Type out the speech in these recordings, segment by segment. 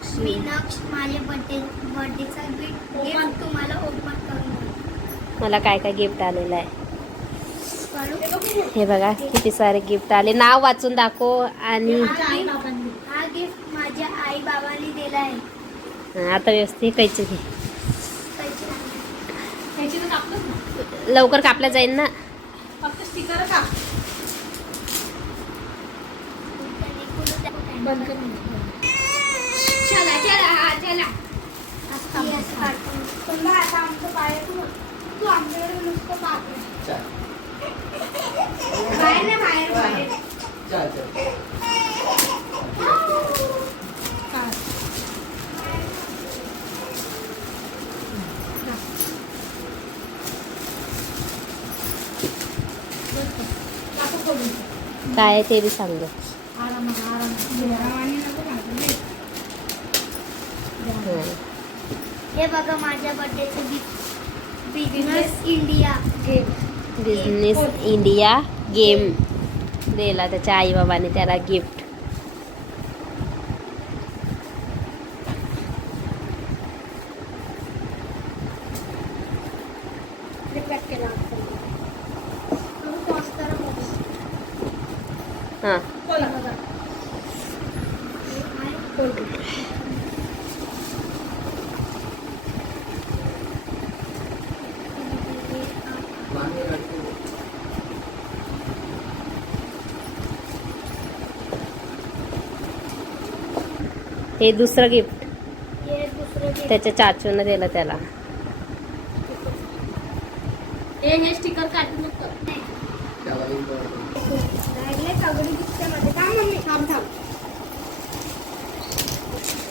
मीनाक्षी मीनाक्ष माझ्या बर्थडे बर्थडेचा गिफ्ट तुम्हाला ओपन करून देईन. मला काय काय गिफ्ट आलेलं आहे? हे बघा किती सारे गिफ्ट आले. नाव वाचून दाखव आणि हा गिफ्ट माझ्या आई बाबांनी दिला आहे. हा, आता व्यवस्थित कैची घे. लवकर कापला जाईल ना? फक्त स्टिकर का त्यांनी कुठं त्या- बंद कर चला चला हा चला हे असं काढतो. समजा आता आमचं पाय तू तू आमच्याकडे नुसतं पाहते बाहेर नाही बाहेर बाहेर असं करून काय आहे ते बी सांग आराम आराम आरामाने नको सांगू रे. हा. हे बघा माझ्या बर्थडेचं business India business India game दिला त्याच्या आईबाबाने त्याला गिफ्ट हां. हे दुसरं गिफ्ट हे दुसरं gift. त्याच्या चाचूनं दिलं त्याला. हे हे स्टिकर काढू नको. लागले कागडी गिफ्टमध्ये थांब मम्मी थांब थांब.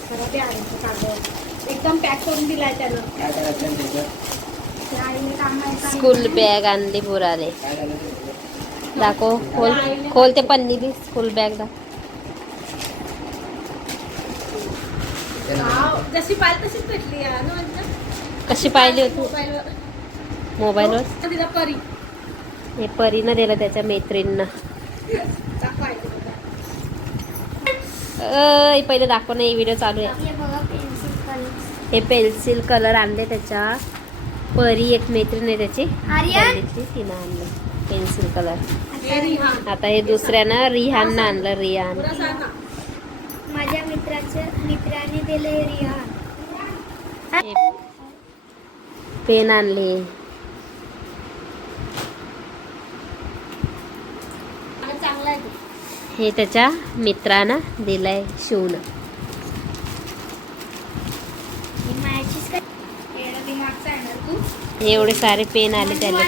खराब आहे आईचं कागद. एकदम पॅक करून दिलाय त्यानं. त्या आईने काम आहे स्कूल बॅग आणली पुराले. दाखव खोल खोल ते पन्नी बी स्कूल बॅग दाखव जशी पाहिजे तशीच भेटली कशी पाहिली होती? मोबाईलवर? मोबाईलवर तिला परी. हे परीनं दिलं त्याच्या मैत्रिणीनं. पहिले दाखव नाही व्हिडिओ चालू आहे. हे बघा पेन्सिल कलर हे पेन्सिल कलर आणले त्याच्या परी एक मैत्रीण आहे त्याची. तिनं आणले पेन्सिल कलर हे रिहान. आता हे दुसऱ्यानं रिहाननं आणलं रिहान. मित्राने दिले रिहान पेन आणले. हे त्याच्या मित्रानं दिलंय हे एवढे सारे पेन आले त्याला.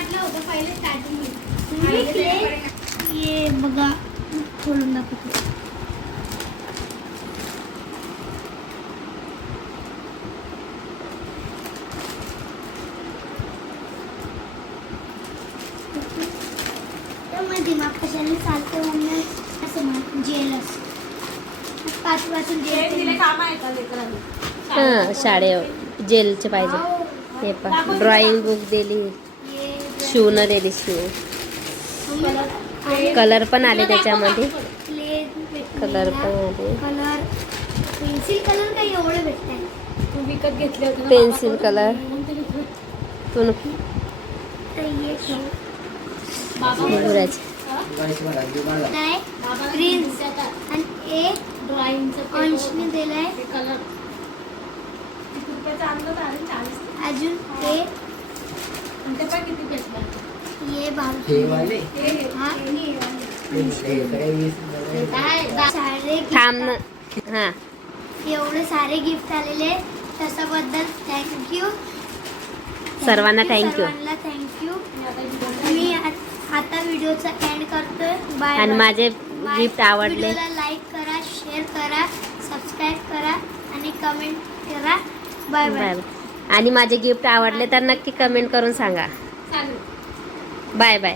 बघा. खोलून दाखवतो तर मग दिमाग कशाने चालते म्हणून असं म्हण जेलस हे जेल काम आहे का लेकरांना हां शाळे जेलचे पाहिजे. हे पण ड्रॉइंग बुक दिली. शिवनं दिली शिव कलर पण आले त्याच्यामध्ये. कलर पण आले. कलर पेन्सिल कलर काही एवढे भेटत तू विकत घेतले पेन्सिल कलर ते. आणि ड्रॉइंगचं दिलाय. कलर अजून ते पण किती भेटलं ये हे हे हे. हा? हे. थांब हां. एवढे सारे गिफ्ट आलेले त्याच्याबद्दल थँक्यू सर्वांना. सर्वांना थँक्यू मी आता व्हिडिओचा एंड करतोय. बाय आणि माझे. गिफ्ट आवडले. लाईक करा शेअर करा सबस्क्राईब करा आणि कमेंट करा. बाय बाय बाय आणि माझे गिफ्ट आवडले तर नक्की कमेंट करून सांगा. Bye bye